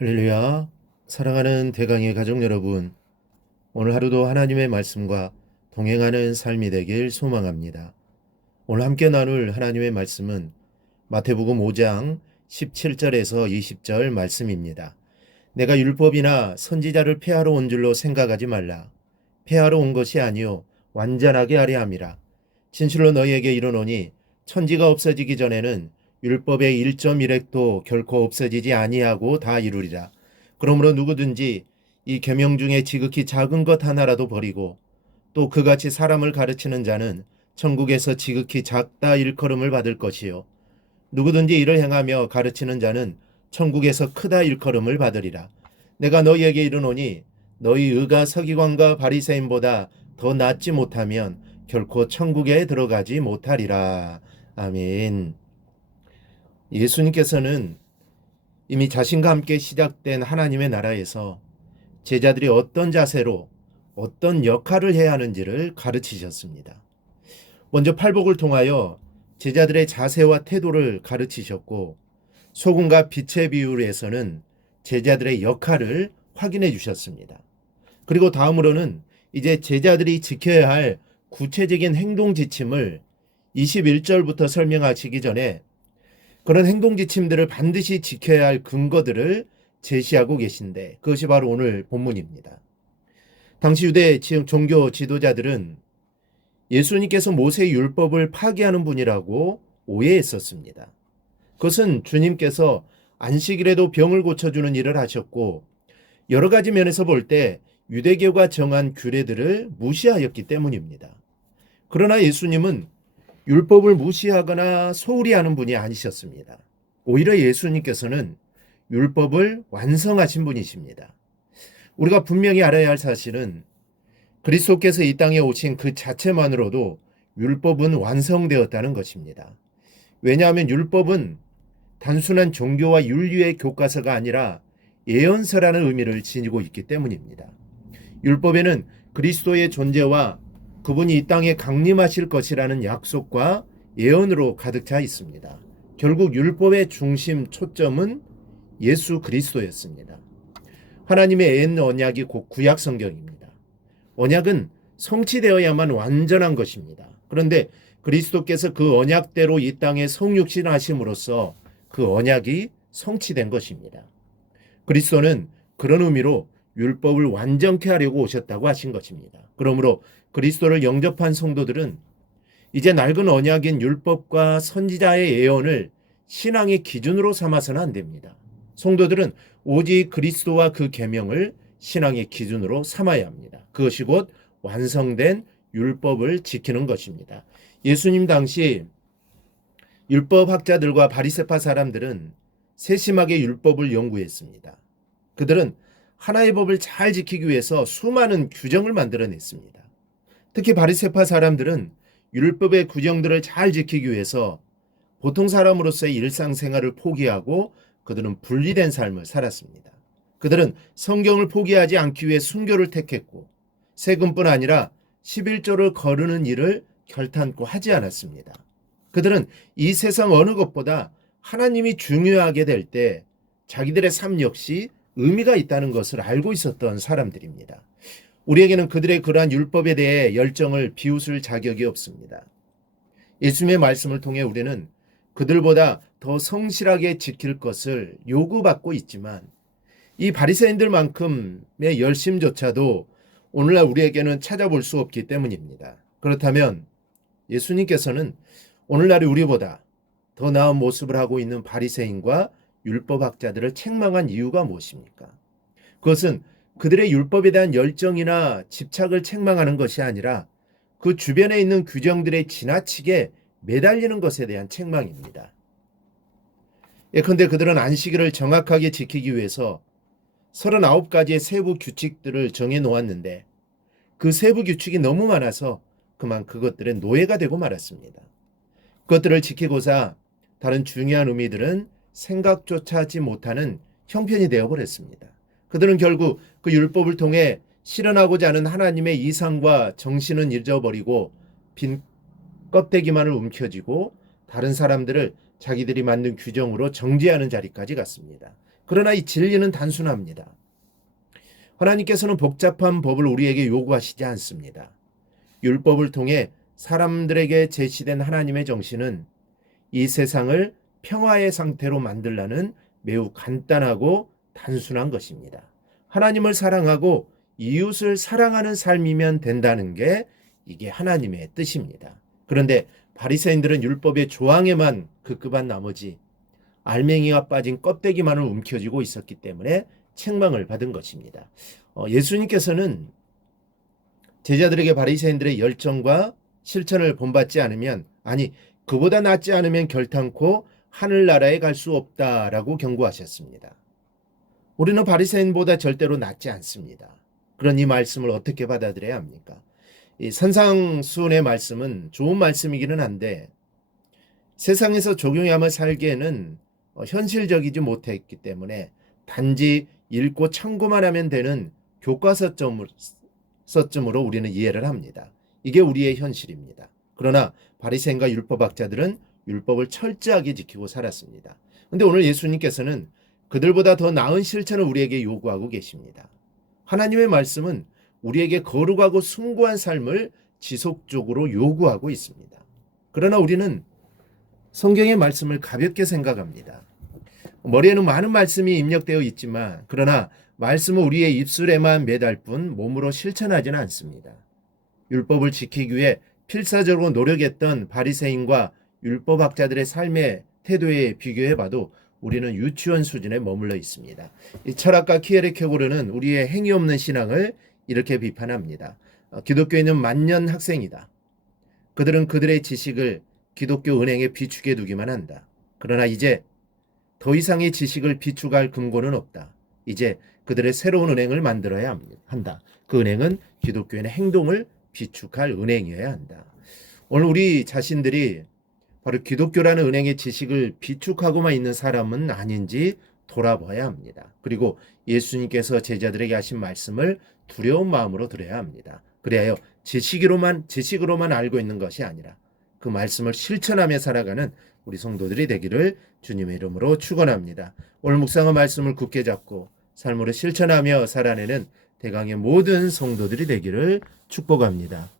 할렐루야. 사랑하는 대강의 가족 여러분, 오늘 하루도 하나님의 말씀과 동행하는 삶이 되길 소망합니다. 오늘 함께 나눌 하나님의 말씀은 마태복음 5장 17절에서 20절 말씀입니다. 내가 율법이나 선지자를 폐하러 온 줄로 생각하지 말라. 폐하러 온 것이 아니요 완전하게 하려 함이라. 진실로 너희에게 이르노니 천지가 없어지기 전에는 율법의 1.1획도 결코 없어지지 아니하고 다 이루리라. 그러므로 누구든지 이 계명 중에 지극히 작은 것 하나라도 버리고 또 그같이 사람을 가르치는 자는 천국에서 지극히 작다 일컬음을 받을 것이요 누구든지 이를 행하며 가르치는 자는 천국에서 크다 일컬음을 받으리라. 내가 너희에게 이르노니 너희 의가 서기관과 바리새인보다 더 낫지 못하면 결코 천국에 들어가지 못하리라. 아멘. 예수님께서는 이미 자신과 함께 시작된 하나님의 나라에서 제자들이 어떤 자세로 어떤 역할을 해야 하는지를 가르치셨습니다. 먼저 팔복을 통하여 제자들의 자세와 태도를 가르치셨고, 소금과 빛의 비율에서는 제자들의 역할을 확인해 주셨습니다. 그리고 다음으로는 이제 제자들이 지켜야 할 구체적인 행동 지침을 21절부터 설명하시기 전에 그런 행동 지침들을 반드시 지켜야 할 근거들을 제시하고 계신데, 그것이 바로 오늘 본문입니다. 당시 유대 종교 지도자들은 예수님께서 모세 율법을 파기하는 분이라고 오해했었습니다. 그것은 주님께서 안식일에도 병을 고쳐주는 일을 하셨고, 여러 가지 면에서 볼 때 유대교가 정한 규례들을 무시하였기 때문입니다. 그러나 예수님은 율법을 무시하거나 소홀히 하는 분이 아니셨습니다. 오히려 예수님께서는 율법을 완성하신 분이십니다. 우리가 분명히 알아야 할 사실은 그리스도께서 이 땅에 오신 그 자체만으로도 율법은 완성되었다는 것입니다. 왜냐하면 율법은 단순한 종교와 윤리의 교과서가 아니라 예언서라는 의미를 지니고 있기 때문입니다. 율법에는 그리스도의 존재와 그분이 이 땅에 강림하실 것이라는 약속과 예언으로 가득 차 있습니다. 결국 율법의 중심 초점은 예수 그리스도였습니다. 하나님의 옛 언약이 곧 구약 성경입니다. 언약은 성취되어야만 완전한 것입니다. 그런데 그리스도께서 그 언약대로 이 땅에 성육신하심으로써 그 언약이 성취된 것입니다. 그리스도는 그런 의미로 율법을 완전케 하려고 오셨다고 하신 것입니다. 그러므로 그리스도를 영접한 성도들은 이제 낡은 언약인 율법과 선지자의 예언을 신앙의 기준으로 삼아서는 안 됩니다. 성도들은 오직 그리스도와 그 계명을 신앙의 기준으로 삼아야 합니다. 그것이 곧 완성된 율법을 지키는 것입니다. 예수님 당시 율법학자들과 바리새파 사람들은 세심하게 율법을 연구했습니다. 그들은 하나의 법을 잘 지키기 위해서 수많은 규정을 만들어냈습니다. 특히 바리새파 사람들은 율법의 규정들을 잘 지키기 위해서 보통 사람으로서의 일상생활을 포기하고 그들은 분리된 삶을 살았습니다. 그들은 성경을 포기하지 않기 위해 순교를 택했고 세금뿐 아니라 11조를 거르는 일을 결탄코 하지 않았습니다. 그들은 이 세상 어느 것보다 하나님이 중요하게 될 때 자기들의 삶 역시 의미가 있다는 것을 알고 있었던 사람들입니다. 우리에게는 그들의 그러한 율법에 대해 열정을 비웃을 자격이 없습니다. 예수님의 말씀을 통해 우리는 그들보다 더 성실하게 지킬 것을 요구받고 있지만 이 바리새인들만큼의 열심조차도 오늘날 우리에게는 찾아볼 수 없기 때문입니다. 그렇다면 예수님께서는 오늘날의 우리보다 더 나은 모습을 하고 있는 바리새인과 율법학자들을 책망한 이유가 무엇입니까? 그것은 그들의 율법에 대한 열정이나 집착을 책망하는 것이 아니라 그 주변에 있는 규정들에 지나치게 매달리는 것에 대한 책망입니다. 예컨대 그들은 안식일을 정확하게 지키기 위해서 39가지의 세부 규칙들을 정해 놓았는데 그 세부 규칙이 너무 많아서 그만 그것들의 노예가 되고 말았습니다. 그것들을 지키고자 다른 중요한 의미들은 생각조차 하지 못하는 형편이 되어버렸습니다. 그들은 결국 그 율법을 통해 실현하고자 하는 하나님의 이상과 정신은 잊어버리고 빈 껍데기만을 움켜쥐고 다른 사람들을 자기들이 만든 규정으로 정죄하는 자리까지 갔습니다. 그러나 이 진리는 단순합니다. 하나님께서는 복잡한 법을 우리에게 요구하시지 않습니다. 율법을 통해 사람들에게 제시된 하나님의 정신은 이 세상을 평화의 상태로 만들라는 매우 간단하고 단순한 것입니다. 하나님을 사랑하고 이웃을 사랑하는 삶이면 된다는 게 이게 하나님의 뜻입니다. 그런데 바리새인들은 율법의 조항에만 급급한 나머지 알맹이가 빠진 껍데기만을 움켜쥐고 있었기 때문에 책망을 받은 것입니다. 예수님께서는 제자들에게 바리새인들의 열정과 실천을 본받지 않으면, 아니 그보다 낫지 않으면 결탄코 하늘나라에 갈 수 없다라고 경고하셨습니다. 우리는 바리새인보다 절대로 낫지 않습니다. 그런 이 말씀을 어떻게 받아들여야 합니까? 이 산상수훈의 말씀은 좋은 말씀이기는 한데 세상에서 적용하며 살기에는 현실적이지 못했기 때문에 단지 읽고 참고만 하면 되는 교과서점으로 우리는 이해를 합니다. 이게 우리의 현실입니다. 그러나 바리새인과 율법학자들은 율법을 철저하게 지키고 살았습니다. 그런데 오늘 예수님께서는 그들보다 더 나은 실천을 우리에게 요구하고 계십니다. 하나님의 말씀은 우리에게 거룩하고 숭고한 삶을 지속적으로 요구하고 있습니다. 그러나 우리는 성경의 말씀을 가볍게 생각합니다. 머리에는 많은 말씀이 입력되어 있지만 그러나 말씀은 우리의 입술에만 매달 뿐 몸으로 실천하지는 않습니다. 율법을 지키기 위해 필사적으로 노력했던 바리새인과 율법학자들의 삶의 태도에 비교해봐도 우리는 유치원 수준에 머물러 있습니다. 이 철학가 키에르케고르는 우리의 행위 없는 신앙을 이렇게 비판합니다. 기독교인은 만년 학생이다. 그들은 그들의 지식을 기독교 은행에 비축해 두기만 한다. 그러나 이제 더 이상의 지식을 비축할 근거는 없다. 이제 그들의 새로운 은행을 만들어야 한다. 그 은행은 기독교인의 행동을 비축할 은행이어야 한다. 오늘 우리 자신들이 바로 기독교라는 은행의 지식을 비축하고만 있는 사람은 아닌지 돌아봐야 합니다. 그리고 예수님께서 제자들에게 하신 말씀을 두려운 마음으로 들어야 합니다. 그래야 지식으로만 알고 있는 것이 아니라 그 말씀을 실천하며 살아가는 우리 성도들이 되기를 주님의 이름으로 축원합니다. 오늘 묵상한 말씀을 굳게 잡고 삶으로 실천하며 살아내는 대강의 모든 성도들이 되기를 축복합니다.